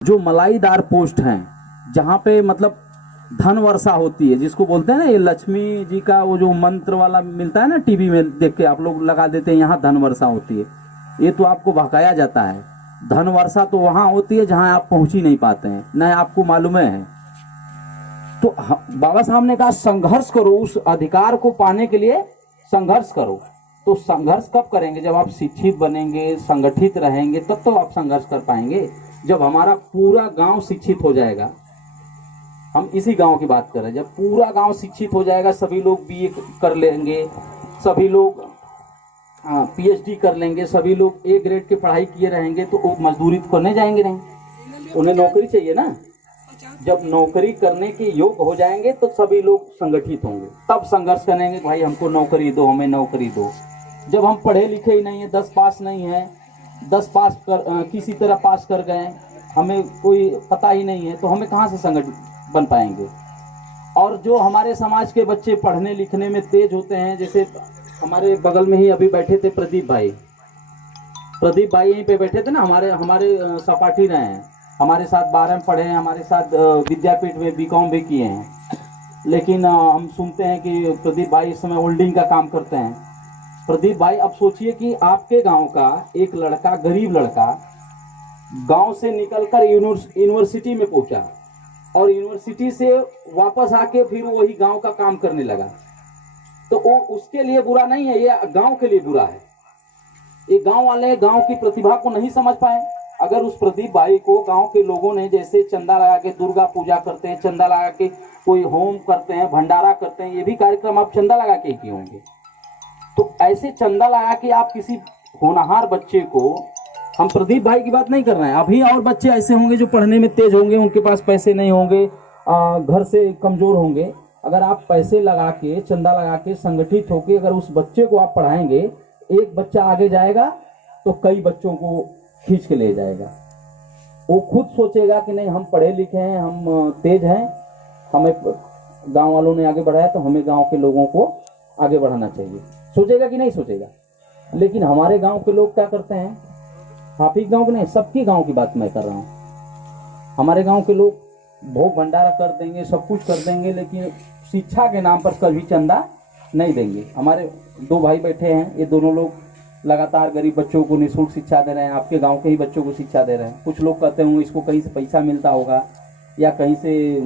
जो मलाईदार पोस्ट हैं, जहाँ पे मतलब धन वर्षा होती है, जिसको बोलते हैं ना, ये लक्ष्मी जी का वो जो मंत्र वाला मिलता है ना, टीवी में देख के आप लोग लगा देते हैं यहाँ धन वर्षा होती है। ये तो आपको बहकाया जाता है। धन वर्षा तो वहां होती है जहां आप पहुंच ही नहीं पाते हैं, न आपको मालूम है। तो बाबा साहब ने कहा संघर्ष करो, उस अधिकार को पाने के लिए संघर्ष करो। तो संघर्ष कब करेंगे? जब आप शिक्षित बनेंगे, संगठित रहेंगे, तब तो आप संघर्ष कर पाएंगे। जब हमारा पूरा गांव शिक्षित हो जाएगा, हम इसी गांव की बात कर रहे हैं, जब पूरा गांव शिक्षित हो जाएगा, सभी लोग बीए कर लेंगे, सभी लोग पीएचडी कर लेंगे, सभी लोग ए ग्रेड की पढ़ाई किए रहेंगे, तो वो मजदूरी तो करने जाएंगे नहीं, उन्हें नौकरी चाहिए ना। जब नौकरी करने के योग्य हो जाएंगे तो सभी लोग संगठित होंगे, तब संघर्ष करेंगे, भाई हमको नौकरी दो, हमें नौकरी दो। जब हम पढ़े लिखे ही नहीं है, 10 पास नहीं है, 10 पास कर किसी तरह पास कर गए, हमें कोई पता ही नहीं है, तो हमें कहाँ से संगठित बन पाएंगे। और जो हमारे समाज के बच्चे पढ़ने लिखने में तेज होते हैं, जैसे हमारे बगल में ही अभी बैठे थे प्रदीप भाई यहीं पे बैठे थे ना, हमारे सपाटी रहे हैं, हमारे साथ 12 में पढ़े हैं, हमारे साथ विद्यापीठ में बीकॉम भी किए हैं। लेकिन हम सुनते हैं कि प्रदीप भाई इस समय होल्डिंग का काम करते हैं। प्रदीप भाई, अब सोचिए कि आपके गांव का एक लड़का, गरीब लड़का, गांव से निकलकर यूनिवर्सिटी में पहुंचा और यूनिवर्सिटी से वापस आके फिर वही गांव का काम करने लगा। तो वो उसके लिए बुरा नहीं है, ये गांव के लिए बुरा है। ये गांव वाले गांव की प्रतिभा को नहीं समझ पाए। अगर उस प्रदीप भाई को गांव के लोगों ने, जैसे चंदा लगा के दुर्गा पूजा करते हैं, चंदा लगा के कोई होम करते हैं, भंडारा करते हैं, ये भी कार्यक्रम आप चंदा लगा के किए होंगे। तो ऐसे चंदा लगा के आप किसी होनहार बच्चे को, हम प्रदीप भाई की बात नहीं कर रहे हैं, अभी और बच्चे ऐसे होंगे जो पढ़ने में तेज होंगे, उनके पास पैसे नहीं होंगे, घर से कमजोर होंगे। अगर आप पैसे लगा के, चंदा लगा के, संगठित होके अगर उस बच्चे को आप पढ़ाएंगे, एक बच्चा आगे जाएगा तो कई बच्चों को खींच के ले जाएगा। वो खुद सोचेगा कि नहीं, हम पढ़े लिखे हैं, हम तेज हैं, हमें गांव वालों ने आगे बढ़ाया, तो हमें गांव के लोगों को आगे बढ़ाना चाहिए। सोचेगा कि नहीं सोचेगा? लेकिन हमारे गांव के लोग क्या करते हैं, आप ही गांव के नहीं, सबकी गांव की बात मैं कर रहा हूँ। हमारे गांव के लोग भोग भंडारा कर देंगे, सब कुछ कर देंगे, लेकिन शिक्षा के नाम पर कभी चंदा नहीं देंगे। हमारे 2 भाई बैठे हैं, ये दोनों लोग लगातार गरीब बच्चों को निःशुल्क शिक्षा दे रहे हैं, आपके गांव के ही बच्चों को शिक्षा दे रहे हैं। कुछ लोग कहते होंगे इसको कहीं से पैसा मिलता होगा, या कहीं से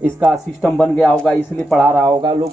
इसका सिस्टम बन गया होगा इसलिए पढ़ा रहा होगा। लोग